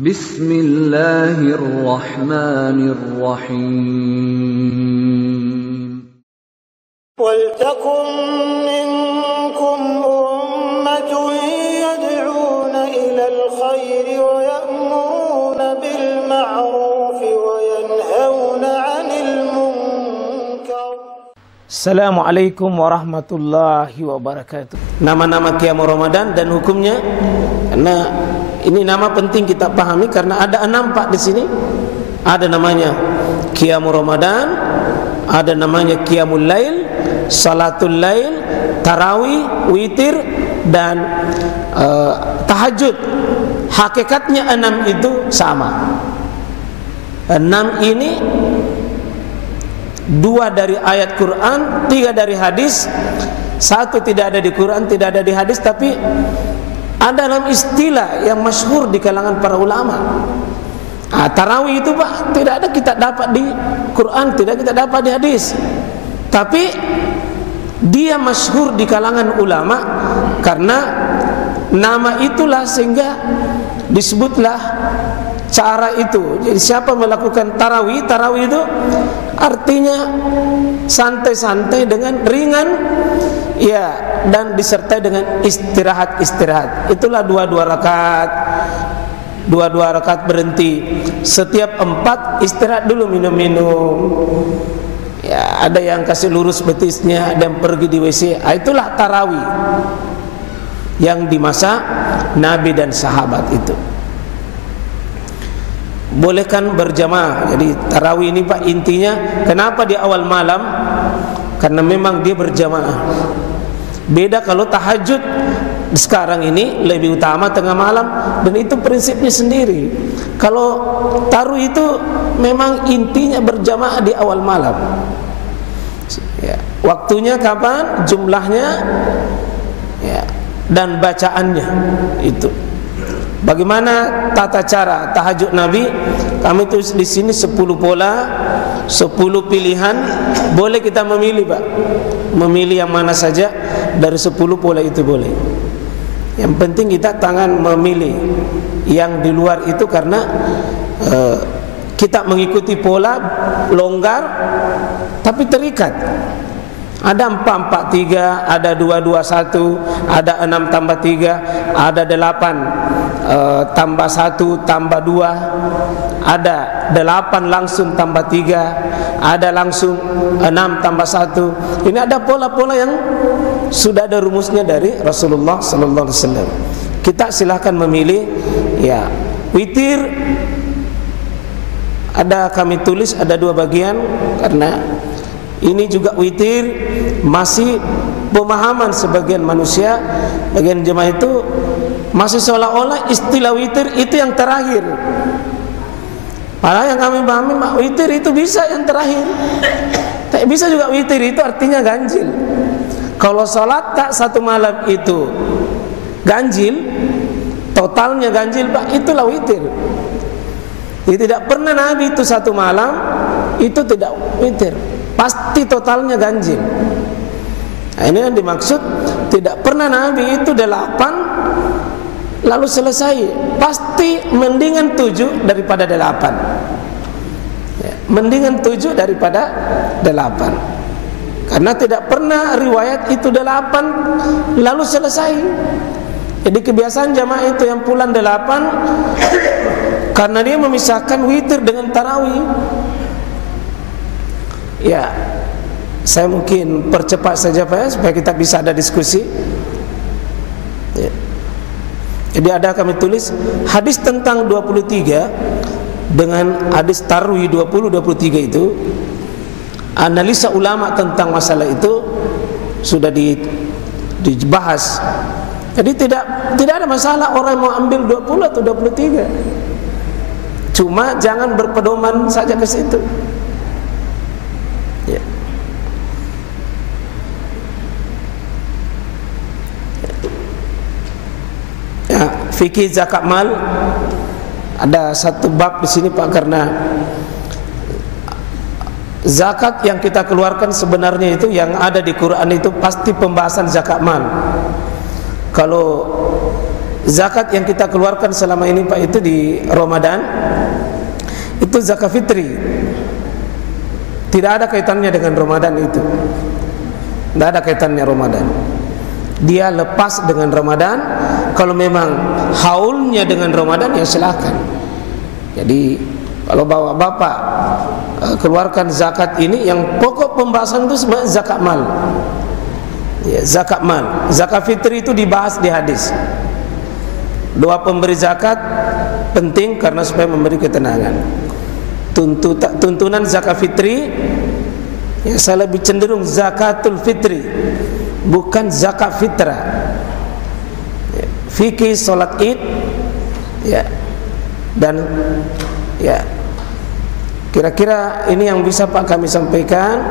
Bismillahirrahmanirrahim. Waltakum minkum ummatun yad'una ilal khairi wa ya'muruna bil ma'rufi wa yanhauna 'anil munkar. Assalamualaikum warahmatullahi wabarakatuh. Nama-nama Qiyamul Ramadan dan hukumnya, karena ini nama penting kita pahami karena ada 6 Pak di sini. Ada namanya Qiyamul Ramadan, ada namanya Qiyamul Lail, Salatul Lail, Tarawih, Witir, dan Tahajud. Hakikatnya 6 itu sama. 6 ini 2 dari ayat Quran, 3 dari hadis, 1 tidak ada di Quran, tidak ada di hadis, tapi ada dalam istilah yang masyhur di kalangan para ulama. Tarawih itu Pak, tidak ada kita dapat di Quran, tidak kita dapat di hadis, tapi dia masyhur di kalangan ulama karena nama itulah sehingga disebutlah cara itu. Jadi siapa melakukan tarawih, tarawih itu artinya santai-santai dengan ringan, ya, dan disertai dengan istirahat-istirahat. Itulah 2 rakaat. 2 rakaat berhenti. Setiap 4 istirahat dulu, minum-minum. Ya, ada yang kasih lurus betisnya, ada yang pergi di WC. Itulah tarawih yang di masa Nabi dan sahabat itu. Bolehkan berjamaah. Jadi tarawih ini Pak intinya kenapa di awal malam? Karena memang dia berjamaah. Beda kalau tahajud sekarang ini lebih utama tengah malam, dan itu prinsipnya sendiri. Kalau tarawih itu memang intinya berjamaah di awal malam. Ya, waktunya kapan? Jumlahnya, ya, dan bacaannya itu. Bagaimana tata cara tahajud Nabi? Kami tulis di sini 10 pola, 10 pilihan. Boleh kita memilih Pak, memilih yang mana saja dari 10 pola itu boleh. Yang penting kita tangan memilih yang di luar itu, karena kita mengikuti pola longgar tapi terikat. Ada 4-4-3, ada 2-2-1, ada 6-3, ada 8 tambah 1 tambah 2, ada 8 langsung tambah 3, ada langsung 6 tambah 1. Ini ada pola-pola yang sudah ada rumusnya dari Rasulullah sallallahu alaihi wasallam. Kita silahkan memilih, ya. Witir ada kami tulis ada 2 bagian, karena ini juga witir masih pemahaman sebagian manusia, bagian jemaah itu masih seolah-olah istilah witir itu yang terakhir. Padahal yang kami pahami, witir itu bisa yang terakhir. Tak bisa juga witir itu artinya ganjil. Kalau sholat tak 1 malam itu ganjil, totalnya ganjil Pak, itulah witir. Jadi tidak pernah Nabi itu 1 malam itu tidak witir, pasti totalnya ganjil. Nah, ini yang dimaksud, tidak pernah Nabi itu 8 lalu selesai, pasti mendingan 7 daripada 8, ya, mendingan 7 daripada 8, karena tidak pernah riwayat itu 8 lalu selesai. Jadi kebiasaan jamaah itu yang pulang 8 karena dia memisahkan witir dengan tarawih. Ya, saya mungkin percepat saja Pak ya, supaya kita bisa ada diskusi. Ya. Jadi ada kami tulis hadis tentang 23 dengan hadis tarawih 20-23 itu, analisa ulama tentang masalah itu sudah dibahas. Jadi tidak ada masalah orang mau ambil 20 atau 23. Cuma jangan berpedoman saja ke situ. Ya. Ya, fikih zakat mal ada 1 bab di sini Pak, karena zakat yang kita keluarkan sebenarnya itu yang ada di Quran itu pasti pembahasan zakat mal. Kalau zakat yang kita keluarkan selama ini Pak itu di Ramadan itu zakat fitri. Tidak ada kaitannya dengan Ramadan itu. Tidak ada kaitannya Ramadan. Dia lepas dengan Ramadan. Kalau memang haulnya dengan Ramadan ya silakan. Jadi kalau bapak keluarkan zakat ini, yang pokok pembahasan itu sebenarnya zakat mal. Ya, zakat mal. Zakat fitri itu dibahas di hadis. Doa pemberi zakat penting karena supaya memberi ketenangan. Tuntunan zakat fitri, ya, saya lebih cenderung zakatul fitri, bukan zakat fitrah. Ya, fikih solat id, ya, dan ya kira-kira ini yang bisa Pak kami sampaikan.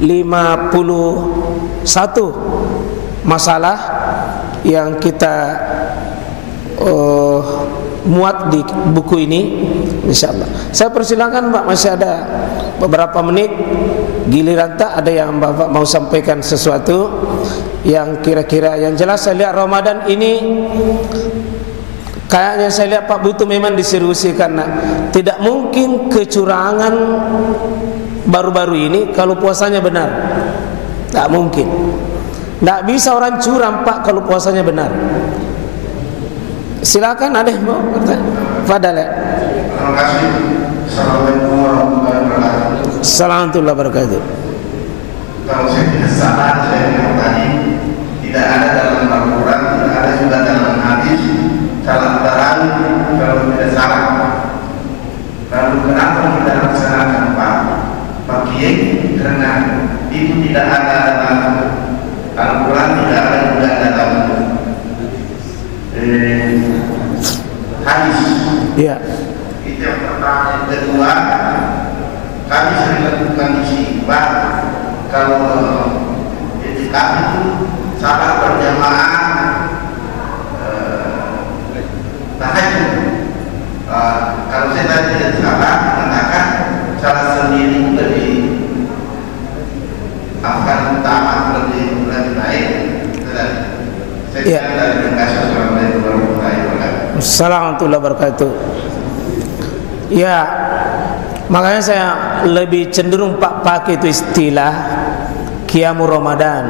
51 masalah yang kita muat di buku ini, insyaallah. Saya persilakan Pak, masih ada beberapa menit. Giliran tak ada yang Bapak mau sampaikan sesuatu yang kira-kira yang jelas. Saya lihat Ramadan ini kayaknya saya lihat Pak butuh memang diseriusi, karena tidak mungkin kecurangan baru-baru ini kalau puasanya benar. Tak mungkin. Tak bisa orang curang Pak kalau puasanya benar. Silakan, ada yang mau bertanya? Fadal ya. Terima kasih. Assalamualaikum warahmatullahi wabarakatuh. Assalamualaikum warahmatullahi wabarakatuh. Kalau saya tidak salah, saya yang tadi tidak ada dalam Al-Quran, tidak ada juga dalam hadis salat tarawih kalau tidak salah. Lalu kenapa kita laksanakan Pak Kiai? Karena itu tidak ada dalam Al-Quran, tidak ada juga dalam hadis. Ya. Itu yang pertama. Yang kedua, kami sering lakukan di sini Pak, kalau etikaf itu salat berjamaah tahajud. Kalau saya tadi tidak salah mengatakan salat sendiri lebih akan utama, lebih baik. Saya dari kasih. Assalamualaikum warahmatullahi wabarakatuh. Assalamualaikum warahmatullahi wabarakatuh. Ya, makanya saya lebih cenderung Pak pakai itu istilah qiyamul Ramadan,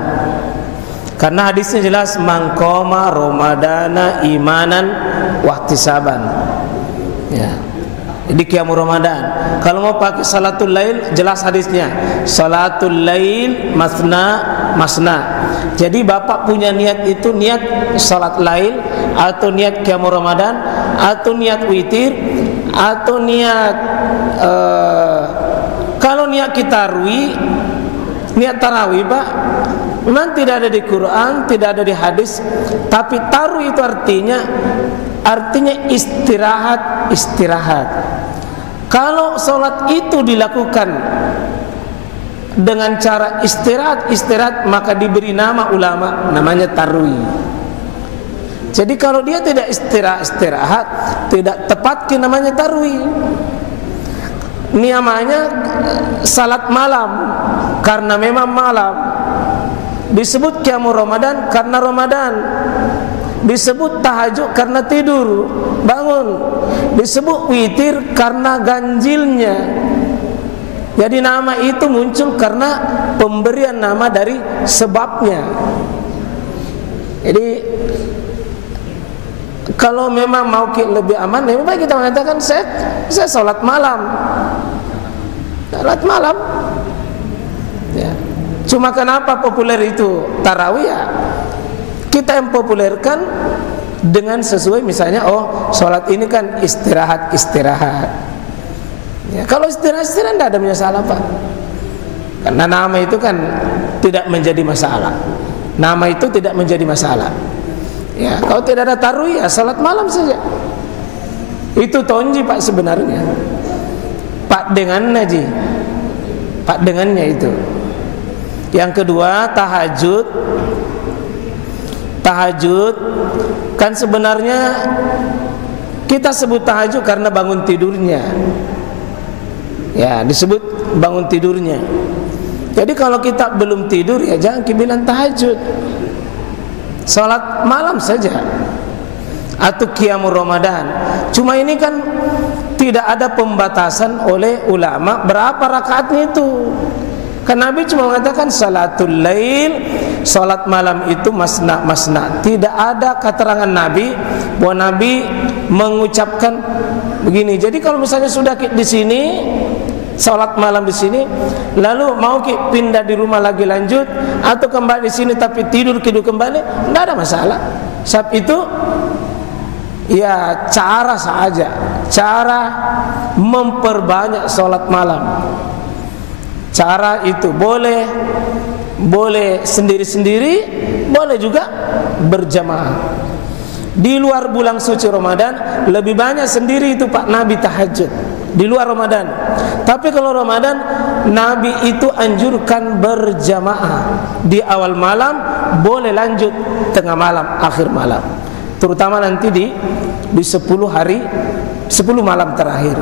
karena hadisnya jelas man qoma ramadana imanan wahtisaban. Ya. Jadi qiyamul Ramadan. Kalau mau pakai salatul lail, jelas hadisnya salatul lail masna. Jadi Bapak punya niat itu niat salat lail, atau niat qiyamul Ramadan, atau niat witir, atau niat kalau niat kita niat tarawih Pak, memang tidak ada di Quran, tidak ada di hadis, tapi taruh itu artinya istirahat. Kalau sholat itu dilakukan dengan cara istirahat, maka diberi nama ulama, namanya tarwih. Jadi kalau dia tidak istirahat, tidak tepat namanya tarwih. Namanya salat malam, karena memang malam. Disebut qiyamul Ramadan karena Ramadan. Disebut tahajud karena tidur, bangun. Disebut witir karena ganjilnya. Jadi nama itu muncul karena pemberian nama dari sebabnya. Jadi kalau memang mau lebih aman, lebih baik kita mengatakan saya sholat malam. Sholat malam. Ya. Cuma kenapa populer itu tarawih ya? Kita yang populerkan dengan sesuai, misalnya sholat ini kan istirahat. Ya, kalau istirahat tidak ada masalah Pak. Karena nama itu kan tidak menjadi masalah. Nama itu tidak menjadi masalah. Ya, kalau tidak ada tarawih ya salat malam saja. Itu tonji Pak sebenarnya. Pak dengannya itu. Yang kedua tahajud kan sebenarnya kita sebut tahajud karena bangun tidurnya. Ya, disebut bangun tidurnya. Jadi kalau kita belum tidur ya jangan bilang tahajud. salat malam saja atau qiyamul Ramadan. Cuma ini kan tidak ada pembatasan oleh ulama berapa rakaatnya itu. Kan Nabi cuma mengatakan salatul lail, salat malam itu masna masna. Tidak ada keterangan Nabi bahwa Nabi mengucapkan begini. Jadi kalau misalnya sudah di sini salat malam di sini, lalu mau pindah di rumah lagi lanjut atau kembali di sini tapi tidur kembali, tidak ada masalah. Sebab itu ya cara saja, cara memperbanyak salat malam. Cara itu boleh sendiri-sendiri, boleh juga berjamaah. Di luar bulan suci Ramadan lebih banyak sendiri itu Pak Nabi tahajud di luar Ramadan. Tapi kalau Ramadan Nabi itu anjurkan berjamaah. Di awal malam boleh lanjut tengah malam, akhir malam. Terutama nanti di 10 malam terakhir.